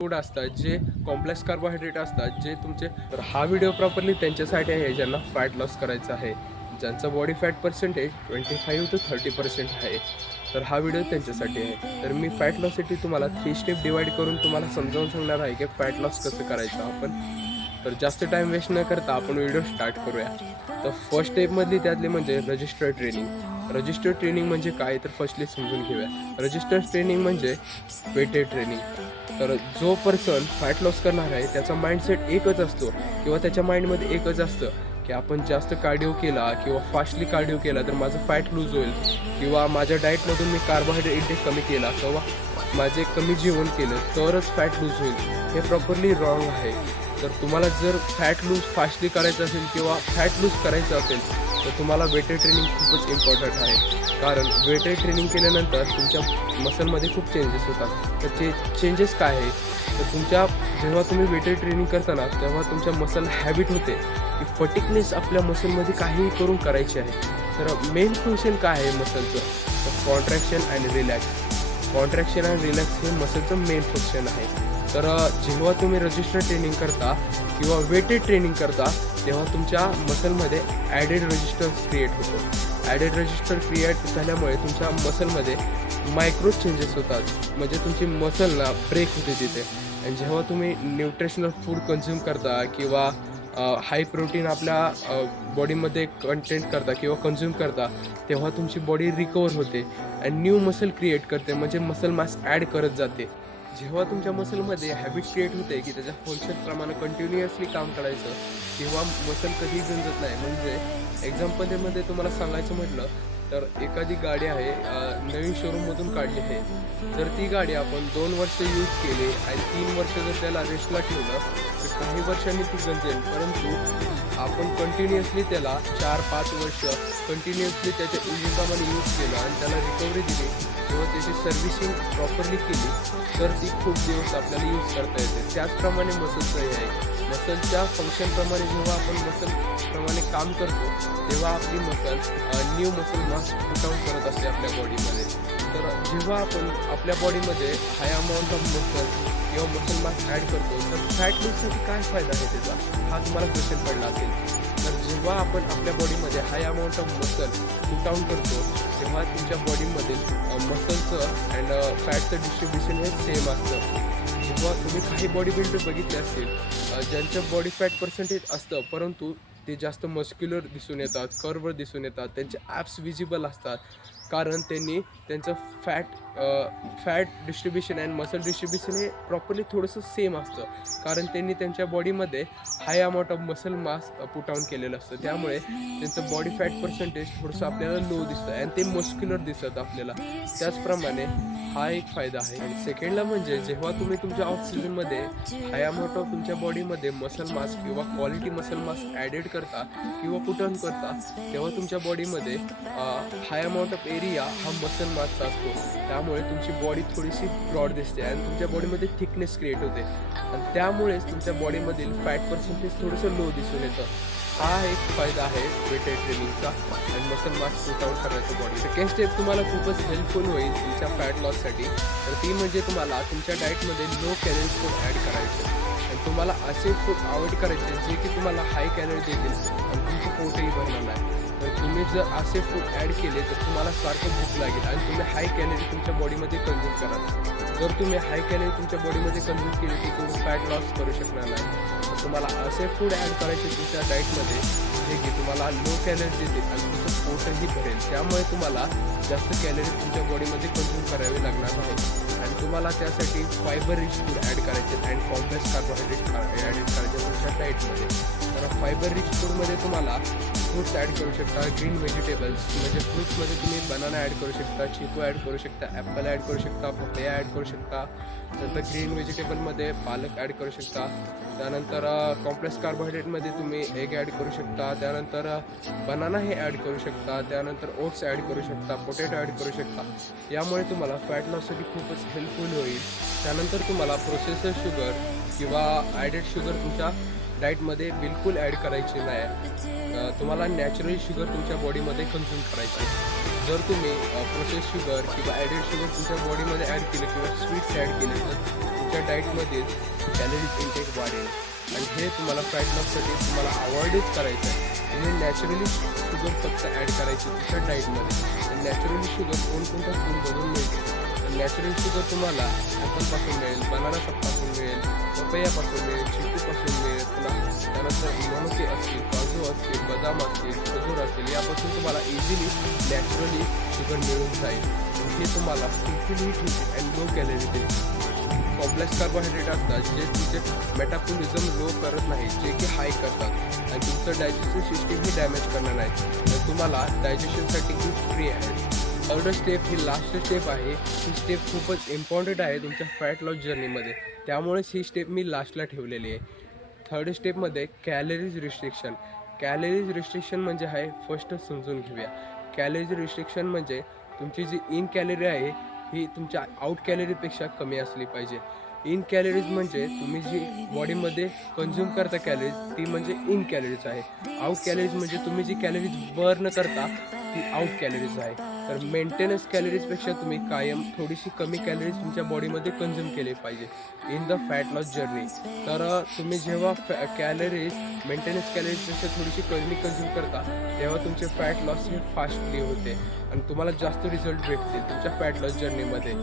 Food असतात, जे complex carbohydrate असतात, जे तुमचे. तर हा व्हिडिओ प्रॉपरली त्यांच्यासाठी आहे ज्यांना फॅट लॉस करायचा आहे, ज्यांचं बॉडी फॅट पर्सेंटेज 25 to 30% आहे. तर हा व्हिडिओ त्यांच्यासाठी आहे. तर मी फॅट लॉससाठी तुम्हाला 3 स्टेप डिवाइड करून तुम्हाला समजावून सांगणार आहे की फॅट लॉस कसं करायचं आपण. तर जास्त टाइम वेस्ट न करता आपण व्हिडिओ स्टार्ट करूया. तर फर्स्ट स्टेपमधली त्यातली म्हणजे रजिस्टर ट्रेनिंग. रजिस्टर ट्रेनिंग म्हणजे काय तर फर्स्टली समजून घेऊया. रजिस्टर ट्रेनिंग म्हणजे वेटेड ट्रेनिंग. तर जो पर्सन फॅट लॉस करणार आहे त्याचा माइंडसेट एकच असतो किंवा त्याच्या माइंडमध्ये एकच असतं की आपण जास्त कार्डिओ केला किंवा फास्टली कार्डिओ केला तर माझं फॅट लूज होईल, किंवा माझ्या डाएटमधून मी कार्बोहायड्रेट इंटेक कमी केला किंवा माझे कमी जेवण केलं तरच फॅट लूज होईल. हे प्रॉपरली रॉंग आहे. तर तुम्हाला जर फॅट लूज फास्टली करायचं असेल किंवा फॅट लूज करायचं असेल तर तुम्हाला वेटेड ट्रेनिंग खूपच इम्पॉर्टंट आहे. कारण वेटेड ट्रेनिंग केल्यानंतर तुमच्या मसलमध्ये खूप चेंजेस होतात. तर ते चेंजेस काय आहे तर जेव्हा तुम्ही वेटेड ट्रेनिंग करताना तेव्हा तुमच्या मसल हॅबिट होते की फटिकनेस आपल्या मसलमध्ये काहीही करून करायची आहे. तर मेन फंक्शन काय आहे मसलचं, तर contraction and relax. Contraction and relax हे मसलचं मेन फंक्शन आहे. तर जेव्हा तुम्ही रजिस्टर ट्रेनिंग करता किंवा वेटेड ट्रेनिंग करता तेव्हा तुमच्या मसलमध्ये ॲडेड रेजिस्टन्स क्रिएट होतो. ॲडेड रेजिस्टर क्रिएट झाल्यामुळे तुमच्या मसलमध्ये मायक्रो चेंजेस होतात, म्हणजे तुमची मसलला ब्रेक होते तिथे. आणि जेव्हा तुम्ही न्यूट्रिशनल फूड कन्झ्युम करता किंवा हाय प्रोटीन आपल्या बॉडीमध्ये कंटेंट करता किंवा कन्झ्युम करता तेव्हा तुमची बॉडी रिकवर होते आणि न्यू मसल क्रिएट करते, म्हणजे मसल मास ॲड करत जाते. जेव्हा तुमच्या मसलमध्ये हॅबिट क्रिएट होते की त्याच्या फंक्शनप्रमाणे कंटिन्युअसली काम करायचं तेव्हा मसल कधीही गंजत नाही. म्हणजे एक्झाम्पलमध्ये तुम्हाला सांगायचं म्हटलं तर एखादी गाडी आहे, नवीन शोरूममधून काढली आहे. जर ती गाडी आपण 2 वर्ष यूज केली आणि 3 वर्ष जर त्याला रेस्टला ठेवलं तर काही वर्षांनी ती गंजेल. परंतु आपण कंटिन्युअसली त्याला 4-5 वर्ष कंटिन्युअसली त्याच्या इंजिनप्रमाणे यूज केलं आणि त्याला रिकव्हरी दिली किंवा त्याची सर्व्हिसिंग प्रॉपरली केली तर ती खूप दिवस आपल्याला यूज करता येते. त्याचप्रमाणे मसलचंही आहे. मसलच्या फंक्शनप्रमाणे जेव्हा आपण मसलप्रमाणे काम करतो तेव्हा आपली muscle new muscle mass put out करत असते आपल्या बॉडीमध्ये. तर जेव्हा आपण आपल्या बॉडीमध्ये हाय अमाऊंट ऑफ मसल किंवा मसल मास ॲड करतो तर फॅट लूजसाठी काय फायदा आहे त्याचा, हा तुम्हाला क्वेश्चन पडला असेल. तर जेव्हा आपण आपल्या बॉडीमध्ये high amount of muscle put out करतो तेव्हा तुमच्या बॉडीमधील मसलचं अँड फॅटचं डिस्ट्रीब्युशन हे सेम असतं. जेव्हा तुम्ही काही बॉडी बिल्डर बघितले असतील ज्यांचं बॉडी फॅट पर्सेंटेज असतं परंतु ते जास्त मस्क्युलर दिसून येतात, कर्व दिसून येतात, त्यांचे ॲप्स विजिबल असतात, कारण त्यांनी त्यांचं fat distribution and muscle distribution हे प्रॉपरली थोडंसं सेम असतं, कारण त्यांनी त्यांच्या बॉडीमध्ये high amount of muscle mass put on केलेलं असतं. त्यामुळे त्यांचं बॉडी फॅट पर्सेंटेज थोडंसं आपल्याला लो दिसतं आणि ते मस्क्युलर दिसत आपल्याला. त्याचप्रमाणे हा एक फायदा आहे. आणि सेकंडला म्हणजे जेव्हा तुम्ही तुमच्या ऑफ सीझनमध्ये हाय अमाऊंट ऑफ तुमच्या बॉडीमध्ये मसल मास किंवा क्वालिटी मसल मास ॲडेड करता किंवा पुट ऑन करता तेव्हा तुमच्या बॉडीमध्ये हाय अमाऊंट ऑफ एरिया हा मसल मासचा असतो. त्यामुळे तुमची बॉडी थोडीशी ब्रॉड दिसते आणि तुमच्या बॉडीमध्ये थिकनेस क्रिएट होते आणि त्यामुळेच तुमच्या बॉडीमधील फॅट पर्सेंटेज थोडंसं लो दिसून येतं. हा एक फायदा आहे वेटेड ट्रेनिंगचा आणि मसल मास पुट आउट करायचं बॉडी. सेकंड स्टेप तुम्हाला खूपच हेल्पफुल होईल तुमच्या फॅट लॉससाठी. तर ती म्हणजे तुम्हाला तुमच्या डाएटमध्ये लो कॅलरीज फूड ॲड करायचं आणि तुम्हाला असे फूड अवॉइड करायचे जे की तुम्हाला हाय कॅलरी देतील आणि तुमचं पोटही भरणार नाही. तर तुम्ही जर असे फूड ॲड केले तर तुम्हाला सारखं भूक लागेल आणि तुम्ही हाय कॅलरी तुमच्या बॉडीमध्ये कन्झ्युम कराल. जर तुम्ही हाय कॅलरी तुमच्या बॉडीमध्ये कन्झ्युम केली की तुम्ही फॅट लॉस करू शकणार नाही. तर तुम्हाला असे फूड ॲड करायचे तुमच्या डाएटमध्ये जे की तुम्हाला लो कॅलरीज देतील आणि तुमचं पोटही भरेल. त्यामुळे तुम्हाला जास्त कॅलरी तुमच्या बॉडीमध्ये कन्झ्युम करावे लागणार नाही आणि तुम्हाला त्यासाठी फायबर रिच फूड ॲड करायचे अँड कॉम्प्लेक्स कार्बोहायड्रेट ॲड करायचे तुमच्या डाएटमध्ये. तर फायबर रिच फूडमध्ये तुम्हाला फ्रूट्स ॲड करू शकता, ग्रीन व्हेजिटेबल्स म्हणजे फ्रूट्समध्ये तुम्ही बनाना ॲड करू शकता, चिकू ॲड करू शकता, ॲपल ॲड करू शकता, पपया ॲड करू शकता. नंतर ग्रीन व्हेजिटेबलमध्ये पालक ॲड करू शकता. त्यानंतर कॉम्प्लेक्स कार्बोहायड्रेटमध्ये तुम्ही एग ॲड करू शकता. त्यानंतर बनाना हे ॲड करू शकता. त्यानंतर ओट्स ॲड करू शकता, पोटॅटो ॲड करू शकता. यामुळे तुम्हाला फॅट लॉससाठी खूपच हेल्पफुल होईल. त्यानंतर तुम्हाला प्रोसेसर शुगर किंवा ॲडेड शुगर तुमच्या डाएटमध्ये बिलकुल ॲड करायची नाही. तुम्हाला नॅचरल शुगर तुमच्या बॉडीमध्ये कन्झ्युम करायची. जर तुम्ही प्रोसेस शुगर किंवा ॲडेड शुगर तुमच्या बॉडीमध्ये ॲड केलं किंवा स्वीट्स ॲड केले तर तुमच्या डाएटमधील कॅलरीज इंटेक वाढेल आणि हे तुम्हाला फॅट लॉससाठी तुम्हाला अवॉइडच करायचं आहे. तुम्ही नॅचरली शुगर फक्त ॲड करायची तुमच्या डाएटमध्ये. नॅचरली शुगर कोणकोणत्या फूडमधून मिळते. नॅचरल शुगर तुम्हाला ॲपलपासून मिळेल, बनानापासून मिळेल, पपयापासून मिळेल, चिकूपासून मिळेल, पुन्हा त्यानंतर मनुके असतील, काजू असतील, बदाम असतील, खजूर असतील, यापासून तुम्हाला इझिली नॅचरली शुगर मिळून जाईल. हे तुम्हाला फुलफिल अँड लो कॅलरी देईल. कॉम्प्लेक्स कार्बोहायड्रेट असतात जे तुमचे मेटाबॉलिझम लो करत नाही, जे की हाय करतात आणि तुमचं डायजेस्टिव्ह सिस्टीम ही डॅमेज करणार नाही. तर तुम्हाला डायजेशनसाठी ही फ्री आहे. थर्ड स्टेप ही लास्ट स्टेप आहे. ही स्टेप खूपच इम्पॉर्टंट आहे तुमच्या फॅट लॉस जर्नीमध्ये, त्यामुळेच ही स्टेप मी लास्टला ठेवलेली आहे. थर्ड स्टेपमध्ये कॅलरीज रिस्ट्रिक्शन. कॅलरीज रिस्ट्रिक्शन म्हणजे आहे, फर्स्ट समजून घेऊया. कॅलरीज रिस्ट्रिक्शन म्हणजे तुमची जी इन कॅलरी आहे ही तुमच्या आउट कॅलरीपेक्षा कमी असली पाहिजे. इन कॅलरीज म्हणजे तुम्ही जी बॉडीमध्ये कंझ्युम करता कॅलरीज ती म्हणजे इन कॅलरीज आहे. आउट कॅलरीज म्हणजे तुम्ही जी कॅलरीज बर्न करता ती आउट कॅलरीज आहे. तर मेंटेनन्स कॅलरीजपेक्षा तुम्ही कायम थोडीशी कमी कॅलरीज तुमच्या बॉडीमध्ये कंझ्युम केली पाहिजे in the fat loss journey. तर तुम्ही जेव्हा कॅलरीज मेंटेनन्स कॅलरीजपेक्षा थोडीशी कमी कंझ्युम करता तेव्हा तुमचे फॅट लॉस हे फास्टली होते आणि तुम्हाला जास्त रिझल्ट भेटते तुमच्या फॅट लॉस जर्नीमध्ये.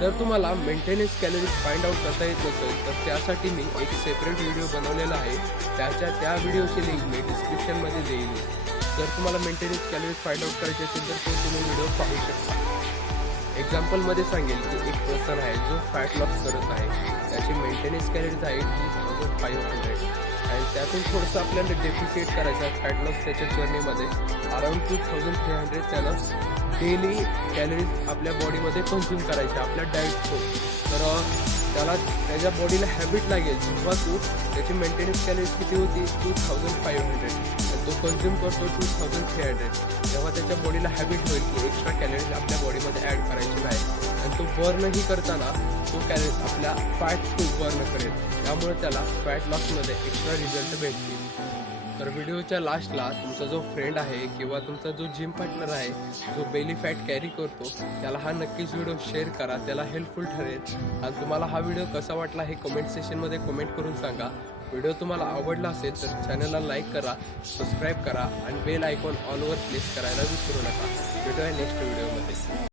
जर तुम्हाला मेंटेनन्स कॅलरीज फाइंड आउट करता येत नसेल तर त्यासाठी मी एक सेपरेट व्हिडिओ बनवलेला आहे. त्या व्हिडिओची लिंक मी डिस्क्रिप्शनमध्ये देईल. जर तुम्हाला मेंटेनन्स कॅलरीज फाइंड आउट करायचे असेल तर तो तुम्ही व्हिडिओ पाहू शकता. एक्झाम्पलमध्ये सांगेल की एक पर्सन आहे जो फॅट लॉस करत आहे, त्याची मेंटेनन्स कॅलरीज आहे 2500 आणि त्यातून थोडंसं आपल्याला डेफिसिट करायचं आहे फॅट लॉस त्याच्या जर्नीमध्ये. अराउंड 2300 त्यानं डेली कॅलरीज आपल्या बॉडीमध्ये कंझ्युम करायच्या आपल्या डाएट थ्रू. तर त्याला त्याच्या बॉडीला हॅबिट लागेल जेव्हा त्याची मेंटेनन्स कॅलरीज किती होती 2500 आणि तो कंझ्युम करतो 2300, तेव्हा त्याच्या बॉडीला हॅबिट होईल की एक्स्ट्रा कॅलरीज आपल्या बॉडीमध्ये ॲड करायची नाही आणि तो बर्नही करताना तो कॅलरीज आपल्या फॅट थ्रू बर्न करेल. त्यामुळे त्याला फॅट लॉसमध्ये एक्स्ट्रा रिझल्ट भेटतील. तर व्हिडिओच्या लास्टला तुमचा जो फ्रेंड आहे किंवा तुमचा जो जिम पार्टनर आहे जो बेली फॅट कॅरी करतो त्याला हा नक्कीच व्हिडिओ शेअर करा, त्याला हेल्पफुल ठरेल. आणि तुम्हाला हा व्हिडिओ कसा वाटला हे कमेंट सेक्शनमध्ये कमेंट करून सांगा. व्हिडिओ तुम्हाला आवडला असेल तर चॅनलला लाईक करा, सबस्क्राईब करा आणि बेल आयकॉन ऑलवर प्लेस करायला विसरू नका. भेटूया नेक्स्ट व्हिडिओमध्ये.